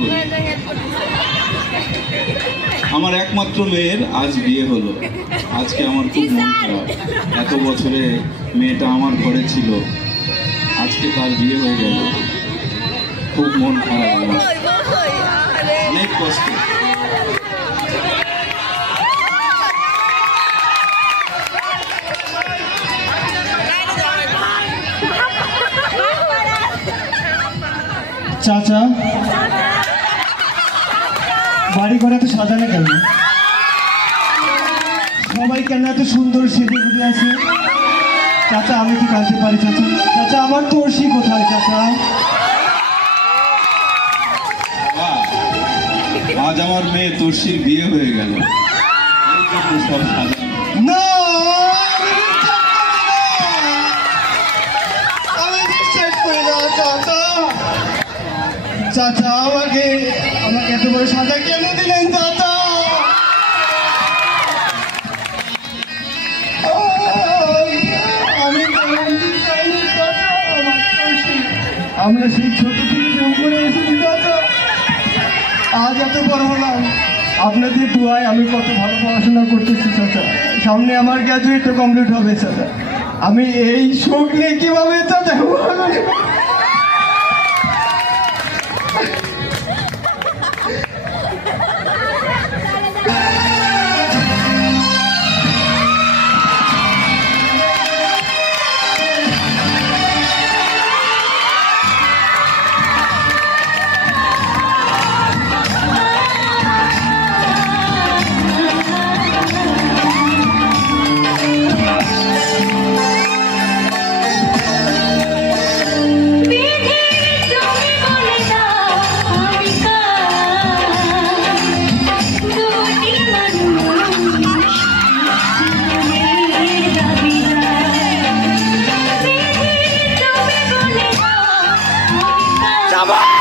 করি। আমার একমাত্র মেয়ের আজ বিয়ে হলো। আজকে আমার খুব মন খারাপ। এত বছরে মেয়েটা আমার ঘরে ছিল, আজকে তার বিয়ে হয়ে গেল। খুব মন খারাপ আমার, অনেক কষ্ট। চাচা, বাড়ি ঘরে এত সাজানো কেন? সবাই কেন এত সুন্দর সেজে গুজে আছে? চাচা, আমি কি জানতে পারি চাচা? চাচা, আমার তোরসি কোথায় চাচা? আজ আমার মেয়ে তোরসির বিয়ে হয়ে গেল, সব সাজানো। না, আমি বিশ্বাস করি না চাচা। চাচা, আমাকে এত বড় সাজা কেন দিলেন চাচা? আমি চাইনি চাচা। আমরা সেই ছোট থেকে জম করে এসেছি চাচা, আজ এত বড় হলাম। আপনাদের দুয়ায় আমি কত ভালো পড়াশোনা করতেছি চাচা। সামনে আমার গ্র্যাজুয়েটও কমপ্লিট হবে চাচা। আমি এই সুখ নিয়ে কিভাবে চাচা Come on!